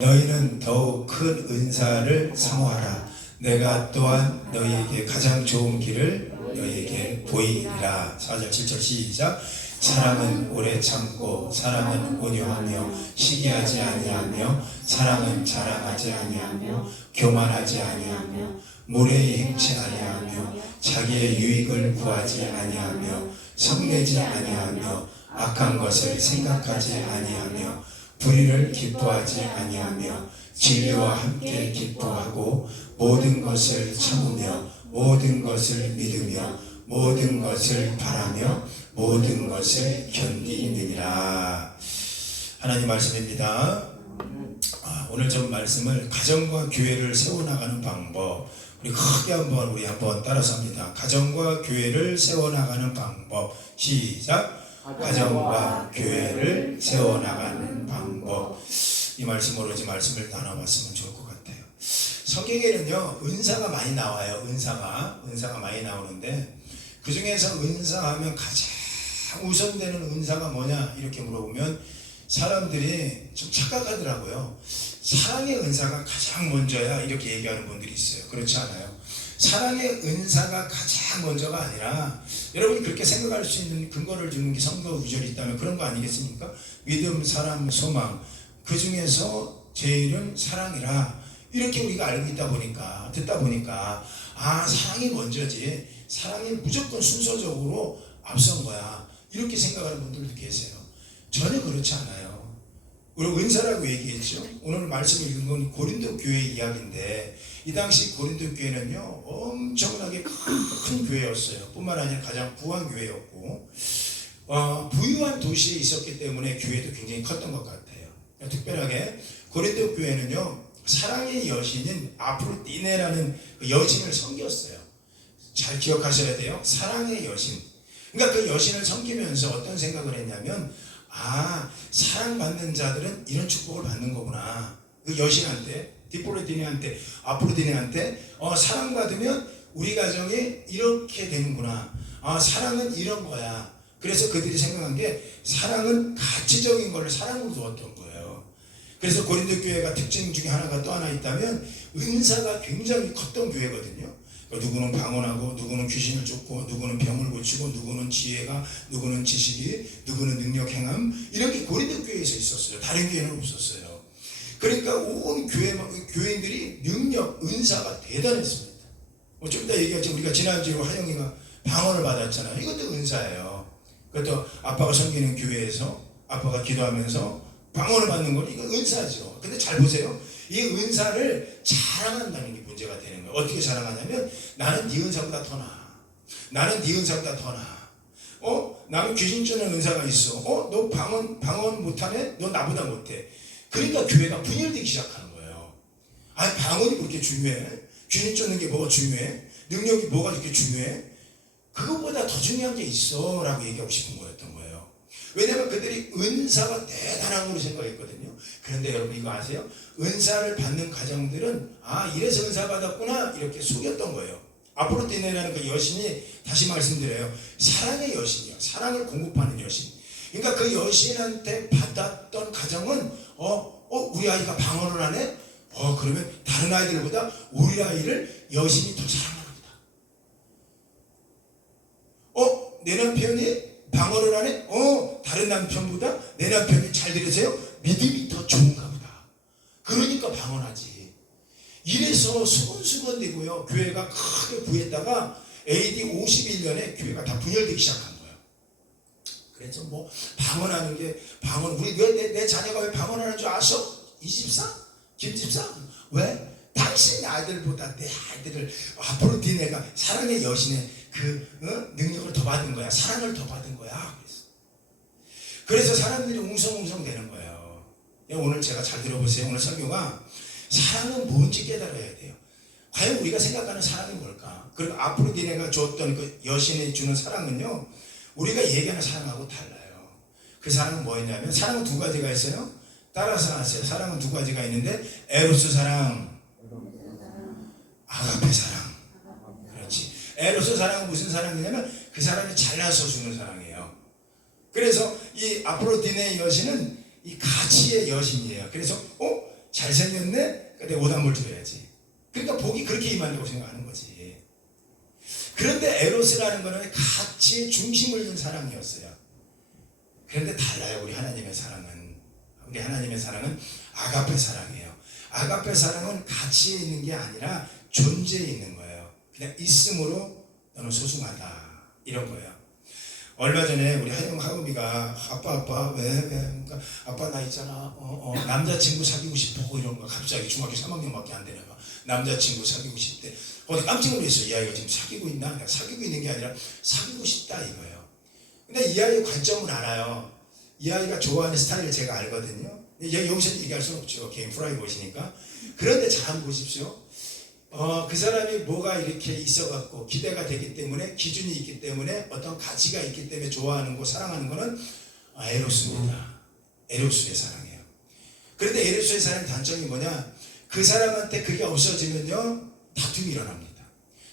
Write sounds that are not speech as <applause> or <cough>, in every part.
너희는 더욱 큰 은사를 사모하라. 내가 또한 너희에게 가장 좋은 길을 너희에게 보이리라. 4절 7절 시작. 사랑은 오래 참고 사랑은 온유하며 시기하지 아니하며 사랑은 자랑하지 아니하며 교만하지 아니하며 무례히 행치 아니하며 자기의 유익을 구하지 아니하며 성내지 아니하며 악한 것을 생각하지 아니하며 불의를 기뻐하지 아니하며 진리와 함께 기뻐하고 모든 것을 참으며 모든 것을 믿으며 모든 것을 바라며 모든 것을 견디느니라 하나님 말씀입니다. 아, 오늘 좀 말씀을 가정과 교회를 세워나가는 방법 우리 크게 한번 우리 한번 따라서 합니다. 가정과 교회를 세워나가는 방법 시작 가정과 교회를 세워나가는 방법 이 말씀으로 이제 말씀을 나눠봤으면 좋을 것 같아요. 성경에는요 은사가 많이 나와요. 은사가 은사가 많이 나오는데 그 중에서 은사하면 가장 우선되는 은사가 뭐냐 이렇게 물어보면 사람들이 좀 착각하더라고요. 사랑의 은사가 가장 먼저야 이렇게 얘기하는 분들이 있어요. 그렇지 않아요? 사랑의 은사가 가장 먼저가 아니라 여러분이 그렇게 생각할 수 있는 근거를 주는 게 성도 구절이 있다면 그런 거 아니겠습니까? 믿음, 사랑, 소망 그 중에서 제일은 사랑이라 이렇게 우리가 알고 있다 보니까 듣다 보니까 아 사랑이 먼저지 사랑이 무조건 순서적으로 앞선 거야 이렇게 생각하는 분들도 계세요. 전혀 그렇지 않아요. 우리 은사라고 얘기했죠. 오늘 말씀을 읽은 건 고린도 교회 이야기인데 이 당시 고린도 교회는요 엄청나게 큰 교회였어요. 뿐만 아니라 가장 부한 교회였고 어, 부유한 도시에 있었기 때문에 교회도 굉장히 컸던 것 같아요. 특별하게 고린도 교회는요 사랑의 여신인 아프로디네라는 그 여신을 섬겼어요. 잘 기억하셔야 돼요. 사랑의 여신. 그러니까 그 여신을 섬기면서 어떤 생각을 했냐면 아 사랑받는 자들은 이런 축복을 받는 거구나. 그 여신한테 디폴로디네한테 아프로디네한테 어, 사랑받으면 우리 가정이 이렇게 되는구나. 아 사랑은 이런 거야. 그래서 그들이 생각한 게 사랑은 가치적인 걸 사랑으로 두었던 거예요. 그래서 고린도 교회가 특징 중에 하나가 또 하나 있다면 은사가 굉장히 컸던 교회거든요. 그러니까 누구는 방언하고 누구는 귀신을 쫓고 누구는 병을 고치고 누구는 지혜가 누구는 지식이 누구는 능력 행함 이렇게 고린도 교회에서 있었어요. 다른 교회는 없었어요. 그러니까 온 교회 교인들이 능력 은사가 대단했습니다. 뭐좀 이따 얘기하지 우리가 지난주에 하영이가 방언을 받았잖아요. 이것도 은사예요. 그것도 아빠가 섬기는 교회에서 아빠가 기도하면서 방언을 받는 건 이거 은사죠. 근데 잘 보세요. 이 은사를 자랑한다는 게 문제가 되는 거예요. 어떻게 자랑하냐면 나는 네 은사보다 더 나아. 나는 네 은사보다 더 나아. 어? 나는 귀신 쫓는 은사가 있어. 어? 너 방언 방언 못하네? 너 나보다 못해. 그러니까 교회가 분열되기 시작하는 거예요. 아, 방언이 그렇게 중요해? 귀신 쫓는 게 뭐가 중요해? 능력이 뭐가 이렇게 중요해? 그것보다 더 중요한 게 있어 라고 얘기하고 싶은 거였던 거예요. 왜냐하면 그들이 은사가 대단한 걸로 생각했거든요. 그런데 여러분 이거 아세요? 은사를 받는 가정들은 아 이래서 은사 받았구나 이렇게 속였던 거예요. 아프로디네라는 그 여신이 다시 말씀드려요. 사랑의 여신이요. 사랑을 공급하는 여신. 그러니까 그 여신한테 받았던 가정은 어, 어 우리 아이가 방언을 하네? 어 그러면 다른 아이들보다 우리 아이를 여신이 더 사랑하나 보다. 어 내 남편이 방언을 하네? 어 다른 남편보다 내 남편이 잘 들으세요? 믿음이 더 좋은가 보다. 그러니까 방언하지. 이래서 수건수건 되고요. 교회가 크게 부했다가 AD 51년에 교회가 다 분열되기 거예요. 그래서 뭐 방언하는 게 방언 우리 내, 내, 내 자녀가 왜 방언하는 줄 아셔? 이 집사? 김 집사? 왜? 당신 아이들보다 내 아이들을 앞으로 니네가 사랑의 여신의 그 어? 능력을 더 받은 거야. 사랑을 더 받은 거야. 그래서, 그래서 사람들이 웅성웅성 되는 거예요. 예, 오늘 제가 잘 들어보세요. 오늘 설교가 사랑은 뭔지 깨달아야 돼요. 과연 우리가 생각하는 사랑이 뭘까? 그리고 앞으로 니네가 줬던 그 여신이 주는 사랑은요, 우리가 얘기하는 사랑하고 달라요. 그 사랑은 뭐였냐면, 사랑은 두 가지가 있어요. 따라서 하세요. 사랑은 두 가지가 있는데, 에로스 사랑, 아가페 사랑. 그렇지. 에로스 사랑은 무슨 사랑이냐면, 그 사람이 잘나서 주는 사랑이에요. 그래서 이 아프로디네 여신은 이 가치의 여신이에요. 그래서, 어? 잘생겼네? 근데 오답물 줘야지. 그러니까 복이 그렇게 임한다고 생각하는 거지. 그런데 에로스라는 거는 같이 중심을 둔 사랑이었어요. 그런데 달라요, 우리 하나님의 사랑은. 우리 하나님의 사랑은 아가페 사랑이에요. 아가페 사랑은 가치에 있는 게 아니라 존재에 있는 거예요. 그냥 있음으로 너는 소중하다. 이런 거예요. 얼마 전에 우리 하영 하음이가 아빠 아빠 왜 왜? 그러니까 아빠 나 있잖아 어, 어, 남자친구 사귀고 싶어 이런 거 갑자기 중학교 3학년밖에 안 되는 거 남자친구 사귀고 싶대 어디 깜짝 놀랐어 이 아이가 지금 사귀고 있나? 내가 사귀고 있는 게 아니라 사귀고 싶다 이거예요. 근데 이 아이의 관점은 알아요. 이 아이가 좋아하는 스타일을 제가 알거든요. 여- 여기서 얘기할 수는 없죠. 개인 프라이버시니까. 그런데 잘 보십시오. 어, 그 사람이 뭐가 이렇게 있어갖고 기대가 되기 때문에 기준이 있기 때문에 어떤 가치가 있기 때문에 좋아하는 거 사랑하는 거는 아, 에로스입니다. 에로스의 사랑이에요. 그런데 에로스의 사랑의 단점이 뭐냐? 그 사람한테 그게 없어지면요 다툼이 일어납니다.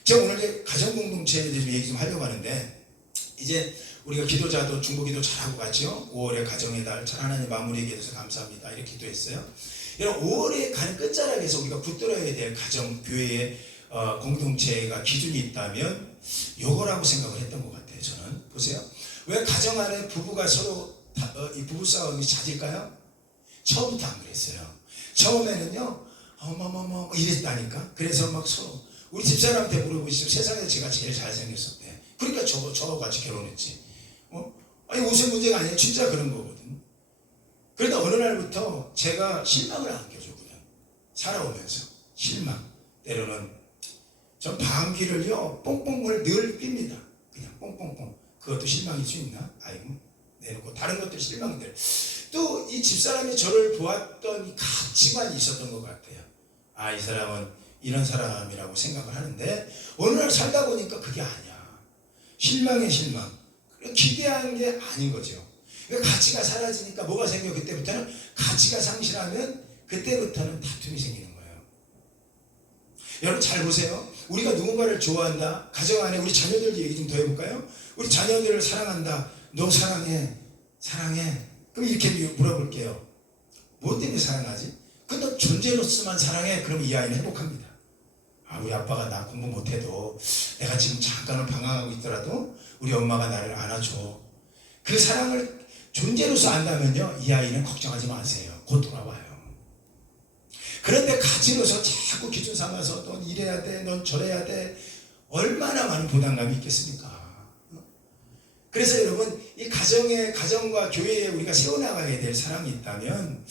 제가 오늘 이제 가정 공동체에 대해서 얘기 좀 하려고 하는데 이제 우리가 기도자도 중보기도 잘하고 갔죠. 5월의 가정의 달, 잘 하나님 마무리하게 해서 감사합니다. 이렇게 기도했어요. 이런 5월에 가는 끝자락에서 우리가 붙들어야 될 가정, 교회의 어, 공동체가 기준이 있다면 요거라고 생각을 했던 것 같아요. 저는 보세요. 왜 가정 안에 부부가 서로 다, 어, 이 부부 싸움이 잦을까요? 처음부터 안 그랬어요. 처음에는요, 어머머머 이랬다니까. 그래서 막 서로 우리 집사람한테 물어보시죠. 세상에서 제가 제일 잘생겼었대. 그러니까 저 저와 같이 결혼했지. 어? 아니 무슨 문제가 아니에요. 진짜 그런 거거든. 그러다 어느 날부터 제가 실망을 안겨줘 그냥 살아오면서 실망 때로는 전 방귀를요 뽕뽕을 늘 삱니다 그냥 뽕뽕뽕 그것도 실망일 수 있나 아이고 내놓고 다른 것들 실망들 또 이 집사람이 저를 보았던 이 가치관이 있었던 것 같아요 아 이 사람은 이런 사람이라고 생각을 하는데 어느 날 살다 보니까 그게 아니야 실망의 실망 기대한 게 아닌 거죠 그 가치가 사라지니까 뭐가 생겨 그때부터는 가치가 상실하면 그때부터는 다툼이 생기는 거예요. 여러분 잘 보세요. 우리가 누군가를 좋아한다. 가정 안에 우리 자녀들 얘기 좀 더 해볼까요? 우리 자녀들을 사랑한다. 너 사랑해. 사랑해. 그럼 이렇게 물어볼게요. 뭐 때문에 사랑하지? 그너 존재로서만 사랑해. 그럼 이 아이는 행복합니다. 아, 우리 아빠가 나 공부 못해도 내가 지금 잠깐은 방황하고 있더라도 우리 엄마가 나를 안아줘. 그 사랑을 존재로서 안다면요, 이 아이는 걱정하지 마세요. 곧 돌아와요. 그런데 가치로서 자꾸 기준 삼아서 넌 이래야 돼, 넌 저래야 돼. 얼마나 많은 부담감이 있겠습니까? 그래서 여러분, 이 가정에, 가정과 교회에 우리가 세워나가야 될 사랑이 있다면,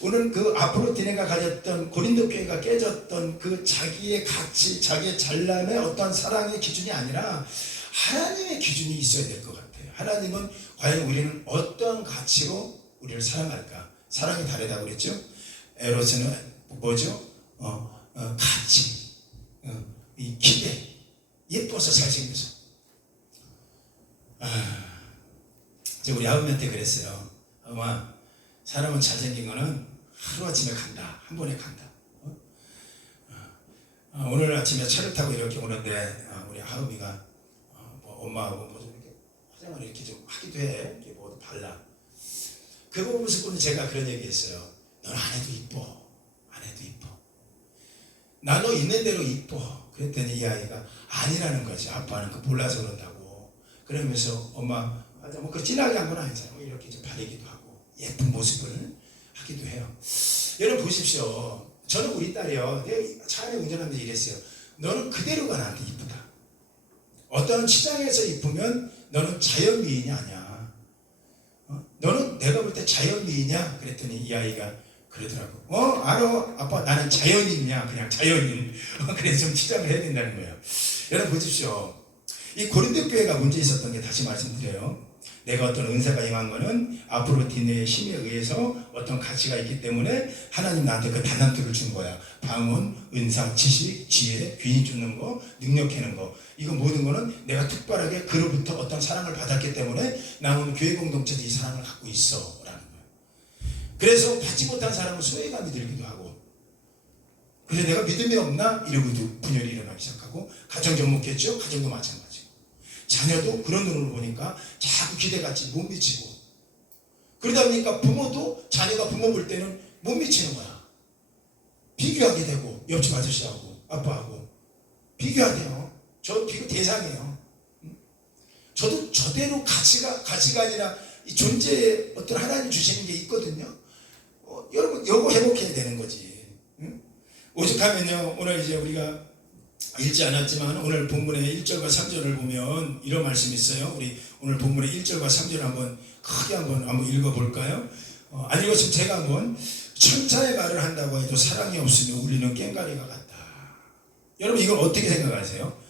오늘 그 아프로디네가 가졌던 고린도 교회가 깨졌던 그 자기의 가치, 자기의 잘남의 어떤 사랑의 기준이 아니라 하나님의 기준이 있어야 될 것 같아요. 하나님은 과연 우리는 어떤 가치로 우리를 사랑할까? 사랑이 다르다고 그랬죠? 에로스는 뭐죠? 어, 어, 가치, 어, 이 기대, 예뻐서 잘생겨서. 아, 이제 우리 아버님한테 그랬어요. 엄마, 사람은 잘생긴 거는 하루아침에 간다. 한 번에 간다. 어? 어, 오늘 아침에 차를 타고 이렇게 오는데 어, 우리 하음이가 어, 뭐 엄마하고 뭐좀 이렇게 화장을 이렇게 좀 하기도 해. 이렇게 뭐 발라. 그거 보면서 제가 그런 얘기했어요. 넌 안 해도 이뻐. 안 해도 이뻐. 나도 있는 대로 이뻐. 그랬더니 이 아이가 아니라는 거지. 아빠는 그 몰라서 그런다고. 그러면서 엄마 맞아 뭐그 진하게 한 건 아니잖아. 뭐 이렇게 좀 바르기도 하고 예쁜 모습을 하기도 해요. 여러분 보십시오. 저는 우리 딸이요. 내가 차 안에 운전하면서 이랬어요. 너는 그대로가 나한테 이쁘다. 어떤 시장에서 이쁘면 너는 자연 미인이 아니야. 어? 너는 내가 볼 때 자연 미인이야? 그랬더니 이 아이가 그러더라고. 어, 알아. 아빠, 나는 자연인이야. 그냥 자연인. 어, <laughs> 그래서 좀 치장을 해야 된다는 거예요. 여러분 보십시오. 이 고린도 교회가 문제 있었던 게 다시 말씀드려요. 내가 어떤 은사가 임한 거는 앞으로 디네의 힘에 의해서 어떤 가치가 있기 때문에 하나님 나한테 그 단한투를 준 거야. 방언, 은사, 지식, 지혜, 귀인 주는 거, 능력 해는 거. 이거 모든 거는 내가 특별하게 그로부터 어떤 사랑을 받았기 때문에 나는 교회 공동체도 이 사랑을 갖고 있어. 라는 거야. 그래서 받지 못한 사람은 소외감이 들기도 하고 그래서 내가 믿음이 없나? 이러고도 분열이 일어나기 시작하고 가정 접목했죠? 가정도 마찬가지고 자녀도 그런 눈으로 보니까 자꾸 기대같이 못 미치고 그러다 보니까 부모도 자녀가 부모 볼 때는 못 미치는 거야 비교하게 되고 옆집 아저씨하고 아빠하고 비교하대요. 저 비교 대상이에요. 음? 저도 저대로 가치가 가치관이나 이 존재에 어떤 하나님 주시는 게 있거든요. 어, 여러분 요거 회복해야 되는 거지. 응? 오죽하면요 오늘 이제 우리가 읽지 않았지만 오늘 본문의 1절과 3절을 보면 이런 말씀이 있어요. 우리 오늘 본문의 1절과 3절 한번 크게 한번 한번 읽어볼까요? 어, 안 읽었으면 제가 한번 천사의 말을 한다고 해도 사랑이 없으면 우리는 깽가리가 같다. 여러분 이걸 어떻게 생각하세요?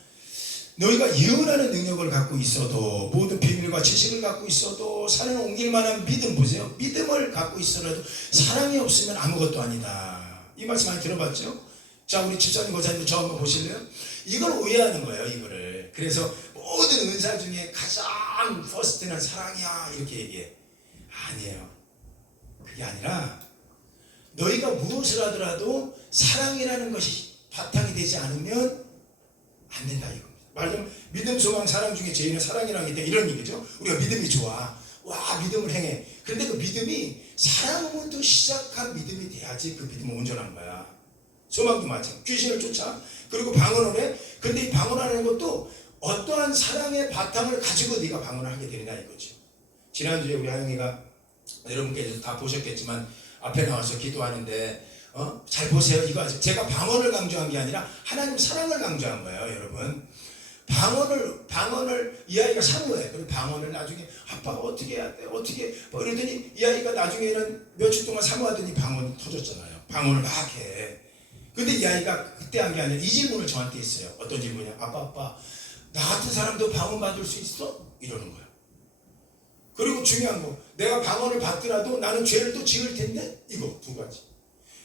너희가 예언하는 능력을 갖고 있어도 모든 비밀과 지식을 갖고 있어도 산을 옮길 만한 믿음 보세요. 믿음을 갖고 있어도 사랑이 없으면 아무것도 아니다. 이 말씀 많이 들어봤죠? 자 우리 집사님 고사님 저 한번 보실래요? 이걸 오해하는 거예요 이거를. 그래서 모든 은사 중에 가장 퍼스트는 사랑이야 이렇게 얘기해. 아니에요. 그게 아니라 너희가 무엇을 하더라도 사랑이라는 것이 바탕이 되지 않으면 안 된다 이겁니다. 말하자면 믿음, 소망, 사랑 중에 제일은 사랑이라는 게 이런 얘기죠. 우리가 믿음이 좋아. 와 믿음을 행해. 그런데 그 믿음이 사랑부터 시작한 믿음이 돼야지 그 믿음은 온전한 거야. 소망도 마찬가지. 귀신을 쫓아. 그리고 방언을 해. 근데 이 방언하는 것도 어떠한 사랑의 바탕을 가지고 네가 방언을 하게 되느냐 이거죠. 지난주에 우리 하영이가 여러분께서 다 보셨겠지만 앞에 나와서 기도하는데 어? 잘 보세요. 이거? 제가 방언을 강조한 게 아니라 하나님 사랑을 강조한 거예요, 여러분. 방언을 방언을 이 아이가 사모해. 그리고 방언을 나중에 아빠가 어떻게 해야 돼? 어떻게 뭐 이러더니 이 아이가 나중에는 며칠 동안 사모하더니 방언이 터졌잖아요. 방언을 막 해. 근데 이 아이가 그때 한 게 아니라 이 질문을 저한테 했어요. 어떤 질문이냐? 아빠 아빠 나 같은 사람도 방언 받을 수 있어? 이러는 거야. 그리고 중요한 거 내가 방언을 받더라도 나는 죄를 또 지을 텐데 이거 두 가지.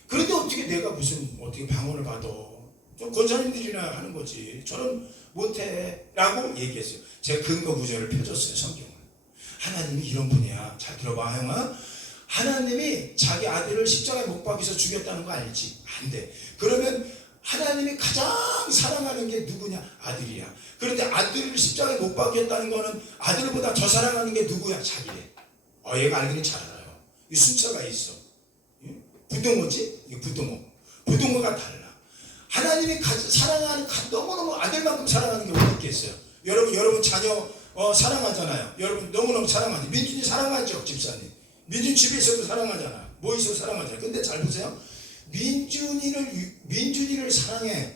그런데 어떻게 내가 무슨 어떻게 방언을 받아? 좀 권사님들이나 하는 거지. 저는 못해 라고 얘기했어요. 제가 근거 구절을 펴줬어요 성경을. 하나님이 이런 분이야. 잘 들어봐 형아. 하나님이 자기 아들을 십자가에 못 박혀서 죽였다는 거 알지? 안 돼. 그러면 하나님이 가장 사랑하는 게 누구냐? 아들이야. 그런데 아들을 십자가에 못 박혔다는 거는 아들보다 더 사랑하는 게 누구야? 자기래. 어, 얘가 알기는 잘 알아요. 이 순서가 있어. 응? 부동어지? 이게 부동어. 부동어가 달라. 하나님이 가, 사랑하는 가, 너무너무 아들만큼 사랑하는 게 어디 있겠어요? 여러분 여러분 자녀 어, 사랑하잖아요. 여러분 너무너무 사랑하지. 민준이 사랑하죠, 집사님. 민준 집에 있어도 사랑하잖아. 뭐 있어도 사랑하잖아. 근데 잘 보세요. 민준이를 유- 민준이를 사랑해.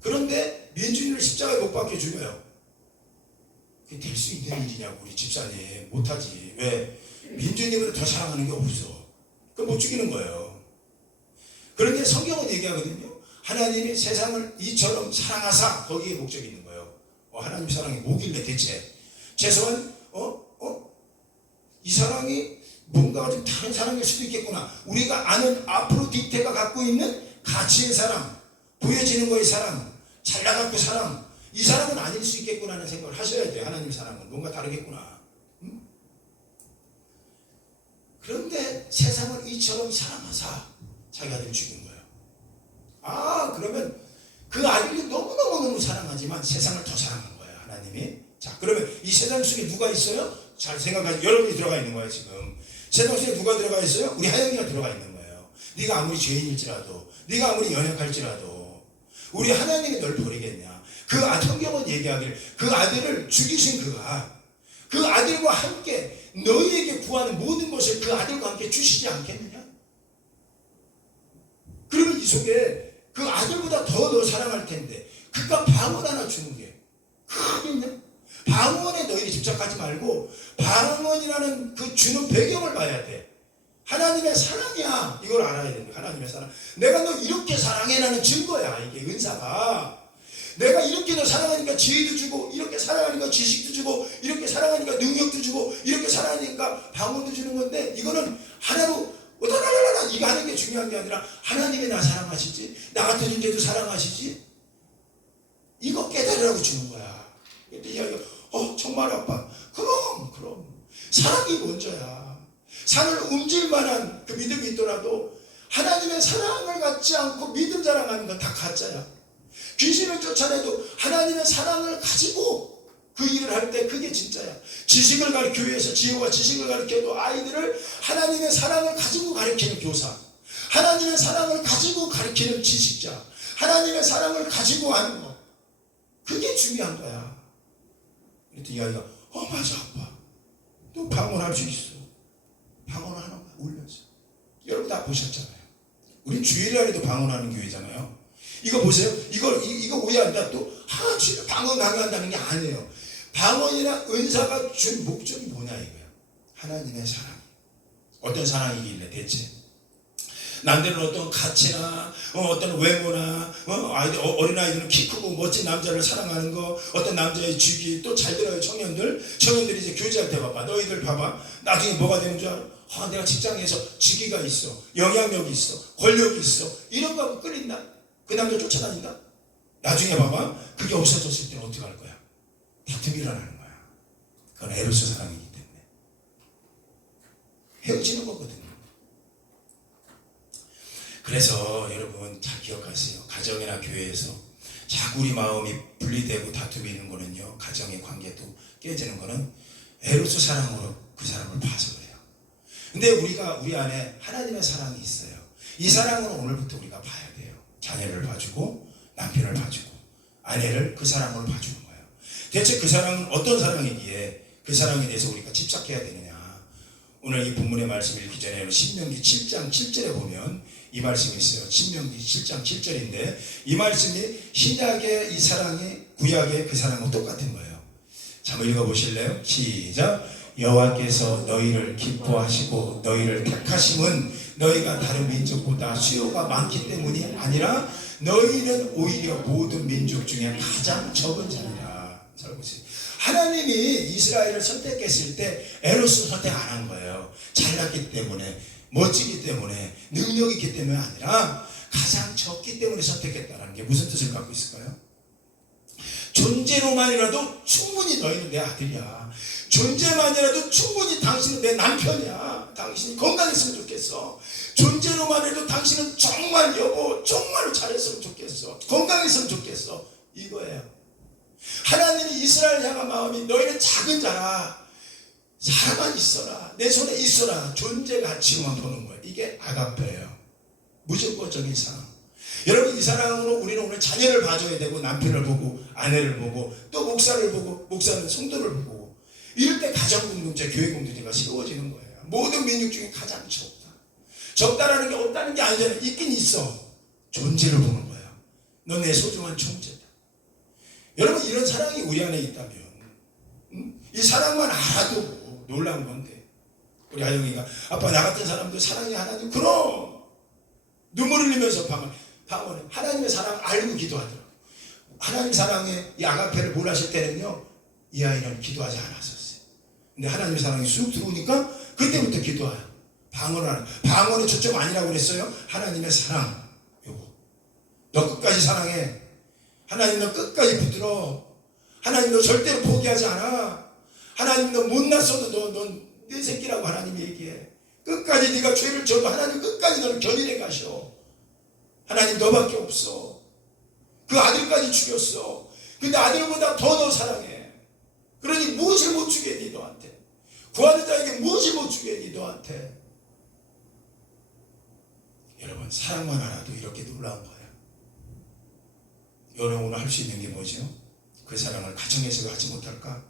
그런데 민준이를 십자가에 못 박혀 죽여요. 그게 될 수 있는 일이냐고 우리 집사님 못하지. 왜? 민준이보다 더 사랑하는 게 없어. 그못 죽이는 거예요. 그런데 성경은 얘기하거든요. 하나님이 세상을 이처럼 사랑하사 거기에 목적이 있는 거예요. 어, 하나님 사랑이 뭐길래 대체? 최소한 어? 어? 이 사랑이 뭔가 좀 다른 사랑일 수도 있겠구나. 우리가 아는 아프로디테가 갖고 있는 가치의 사랑, 보여지는 거의 사랑, 잘 나가고 사랑, 이 사랑은 아닐 수 있겠구나 하는 생각을 하셔야 돼요. 하나님 사랑은 뭔가 다르겠구나. 음? 그런데 세상을 이처럼 사랑하사 자기 아들 죽인 거예요. 아 그러면 그 아들이 너무너무너무 사랑하지만 세상을 더 사랑한 거예요. 하나님이. 자 그러면 이 세상 속에 누가 있어요? 잘 생각하세요. 여러분이 들어가 있는 거예요 지금. 세상 속에 누가 들어가 있어요? 우리 하영이가 들어가 있는 거예요. 네가 아무리 죄인일지라도 네가 아무리 연약할지라도 우리 하나님이 널 버리겠냐. 그 아, 성경은 얘기하길 그 아들을 죽이신 그가 그 아들과 함께 너희에게 구하는 모든 것을 그 아들과 함께 주시지 않겠느냐? 그러면 이 속에 그 아들보다 더 너 사랑할 텐데 그깟 방언 하나 주는 게 크겠냐? 방언에 너희들이 집착하지 말고 방언이라는 그 주는 배경을 봐야 돼. 하나님의 사랑이야. 이걸 알아야 됩니다. 하나님의 사랑. 내가 너 이렇게 사랑해라는 증거야. 이게 은사가. 내가 이렇게 너 사랑하니까 지혜도 주고 이렇게 사랑하니까 지식도 주고 이렇게 사랑하니까 능력도 주고 이렇게 사랑하니까 방언도 주는 건데 이거는 하나로 오다라라라 이거 하는 게 중요한 게 아니라 하나님이 나 사랑하시지 나 같은 존재도 사랑하시지 이거 깨달으라고 주는 거야. 근데 이야기가 어 정말 아빠 그럼 그럼 사랑이 먼저야. 산을 움질 만한 그 믿음이 있더라도 하나님의 사랑을 갖지 않고 믿음 자랑하는 건 다 가짜야. 귀신을 쫓아내도 하나님의 사랑을 가지고 그 일을 할 때 그게 진짜야. 지식을 가르쳐 교회에서 지혜와 지식을 가르쳐도 아이들을 하나님의 사랑을 가지고 가르치는 교사. 하나님의 사랑을 가지고 가르치는 지식자, 하나님의 사랑을 가지고 하는 거. 그게 중요한 거야. 그랬더니 아이가, 어, 맞아, 아빠. 또 방언할 수 있어. 방언하는 거야, 울면서. 여러분 다 보셨잖아요. 우리 주일날에도 방언하는 교회잖아요. 이거 보세요. 이거, 이- 이거 오해한다. 또, 아, 방언 강요한다는 게 아니에요. 방언이나 은사가 준 목적이 뭐냐, 이거야. 하나님의 사랑. 어떤 사랑이길래 대체? 남들은 어떤 가치나 어, 떤 외모나 어, 아이들 어, 어린 아이들은 키 크고 멋진 남자를 사랑하는 거 어떤 남자의 주기 또 잘 들어요 청년들. 청년들이 이제 교제할 때 봐봐. 너희들 봐봐. 나중에 뭐가 되는 줄 알아? 아 내가 직장에서 직위가 있어. 영향력이 있어. 권력이 있어. 이런 거 하고 끌린다? 그 남자 쫓아다닌다? 나중에 봐봐. 그게 없어졌을 때는 어떻게 할 거야? 다툼이 일어나는 거야. 그건 에로스 사랑이기 때문에. 헤어지는 거거든요 그래서 여러분 잘 기억하세요. 가정이나 교회에서 자꾸 우리 마음이 분리되고 다툼이 있는 거는요. 가정의 관계도 깨지는 거는 에로스 사랑으로 그 사람을 봐서 그래요. 근데 우리가 우리 안에 하나님의 사랑이 있어요. 이 사랑으로 오늘부터 우리가 봐야 돼요. 자녀를 봐주고 남편을 봐주고 아내를 그 사랑으로 봐주는 거예요. 대체 그 사랑은 어떤 사랑이기에 그 사랑에 대해서 우리가 집착해야 되느냐? 오늘 이 본문의 말씀 읽기 전에 신명기 7장 7절에 보면 이 말씀이 있어요. 신명기 7장 7절인데 이 말씀이 신약의 이 사랑이 구약의 그 사랑과 똑같은 거예요. 자, 한번 읽어보실래요? 시작. 여호와께서 너희를 기뻐하시고 너희를 택하심은 너희가 다른 민족보다 수요가 많기 때문이 아니라 너희는 오히려 모든 민족 중에 가장 적은 자니라. 잘 보세요. 하나님이 이스라엘을 선택했을 때 에로스 선택 안 한 거예요. 잘났기 때문에 멋지기 때문에 능력이 있기 때문에 아니라 가장 적기 때문에 선택했다는 게 무슨 뜻을 갖고 있을까요? 존재로만이라도 충분히 너희는 내 아들이야. 존재만이라도 충분히 당신은 내 남편이야. 당신이 건강했으면 좋겠어. 존재로만 해도 당신은 정말 여보, 정말 잘했으면 좋겠어. 건강했으면 좋겠어. 이거예요. 하나님이 이스라엘 향한 마음이 너희는 작은 자라. 살아만 있어라. 내 손에 있어라. 존재 가치만 보는 거예요. 이게 아가페예요. 무조건적인 사랑. 여러분 이 사랑으로 우리는 오늘 자녀를 봐줘야 되고 남편을 보고 아내를 보고 또 목사를 보고 목사는 성도를 보고 이럴 때 가정 공동체 교회 공동체가 세워지는 거예요. 모든 민족 중에 가장 적다. 적다라는 게 없다는 게 아니잖아요. 있긴 있어. 존재를 보는 거야. 너내 소중한 존재다. 여러분 이런 사랑이 우리 안에 있다면 음? 이 사랑만 알아도 놀라운 건데. 우리 아영이가 아빠 나 같은 사람도 사랑이 하나님 그럼! 눈물 흘리면서 방언 방언 하나님의 사랑 알고 기도하더라고. 하나님 사랑에 이 아가페를 몰랐을 때는요 이 아이는 기도하지 않았었어요. 근데 하나님의 사랑이 쑥 들어오니까 그때부터 기도해요 방언을 하는 방언의 초점 아니라고 그랬어요. 하나님의 사랑 요거. 너 끝까지 사랑해. 하나님 너 끝까지 붙들어. 하나님 너 절대로 포기하지 않아 하나님 너 못났어도 너 넌내 새끼라고 하나님이 얘기해. 끝까지 네가 죄를 져도 하나님 끝까지 너를 견인해 가셔. 하나님 너밖에 없어. 그 아들까지 죽였어. 근데 아들보다 더 너 사랑해. 그러니 무엇을 못 주겠니 너한테? 구하는 자에게 무엇을 못 주겠니 너한테? 여러분 사랑만 알아도 이렇게 놀라운 거예요 여러분 오늘 할 수 있는 게 뭐죠? 그 사랑을 가정에서 하지 못할까?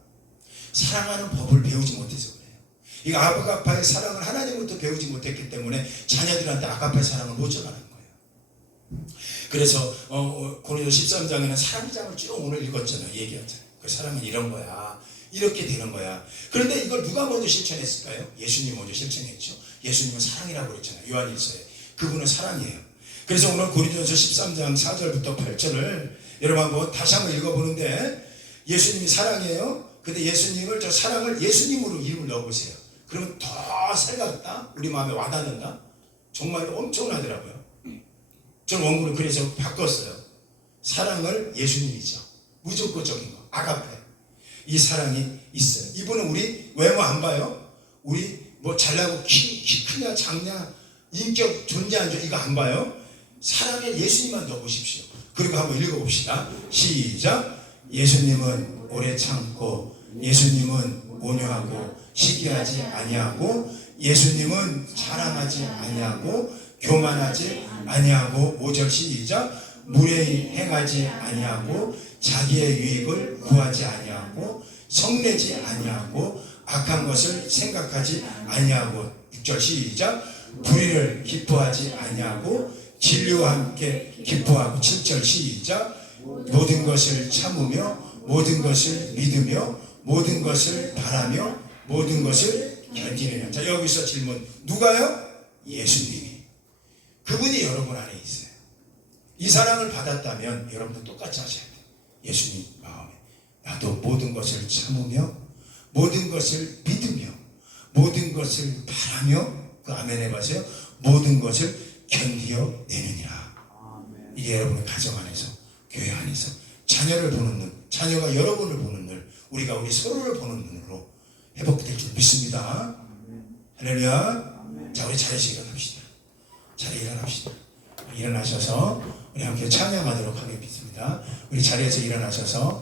사랑하는 법을 배우지 못해서 그래요. 이거 아가파의 사랑을 하나님부터 배우지 못했기 때문에 자녀들한테 아가파의 사랑을 못 전하는 거예요. 그래서 어, 어, 고린도 13장에는 사랑장을 쭉 오늘 읽었잖아요. 얘기했잖아요. 그 사랑은 이런 거야. 이렇게 되는 거야. 그런데 이걸 누가 먼저 실천했을까요? 예수님 먼저 실천했죠. 예수님은 사랑이라고 그랬잖아요. 요한일서에. 그분은 사랑이에요. 그래서 오늘 고린도서 13장 4절부터 8절을 여러분 한번 다시 한번 읽어보는데 예수님이 사랑이에요. 근데 예수님을 저 사랑을 예수님으로 이름을 넣어보세요. 그러면 더 생각다 우리 마음에 와닿는다. 정말 엄청나더라고요. 저는 원문을 그래서 바꿨어요. 사랑을 예수님이죠. 무조건적인 거. 아가페. 이 사랑이 있어요. 이분은 우리 외모 안 봐요. 우리 뭐 잘나고 키, 키 크냐 작냐 인격 존재 안 존재 이거 안 봐요. 사랑에 예수님만 넣어보십시오. 그리고 한번 읽어봅시다. 시작. 예수님은 오래 참고 예수님은 온유하고 시기하지 아니하고 예수님은 자랑하지 아니하고 교만하지 아니하고 5절 시작 무례히 행하지 아니하고 자기의 유익을 구하지 아니하고 성내지 아니하고 악한 것을 생각하지 아니하고 6절 시작 불의를 기뻐하지 아니하고 진리와 함께 기뻐하고 7절 시작 모든 것을 참으며 모든 것을 믿으며 모든 것을 바라며 모든 것을 견디느냐. 자 여기서 질문. 누가요? 예수님이. 그분이 여러분 안에 있어요. 이 사랑을 받았다면 여러분도 똑같이 하셔야 돼요. 예수님 마음에. 나도 모든 것을 참으며 모든 것을 믿으며 모든 것을 바라며 그 아멘 해봐세요. 모든 것을 견디어 내느니라. 이게 여러분의 가정 안에서 교회 안에서 자녀를 보는 눈 자녀가 여러분을 보는 눈 우리가 우리 서로를 보는 눈으로 회복될 줄 믿습니다. 할렐루야. 자 우리 자리에서 일어납시다. 자리에 일어납시다. 일어나셔서 우리 함께 찬양하도록 하겠습니다. 우리 자리에서 일어나셔서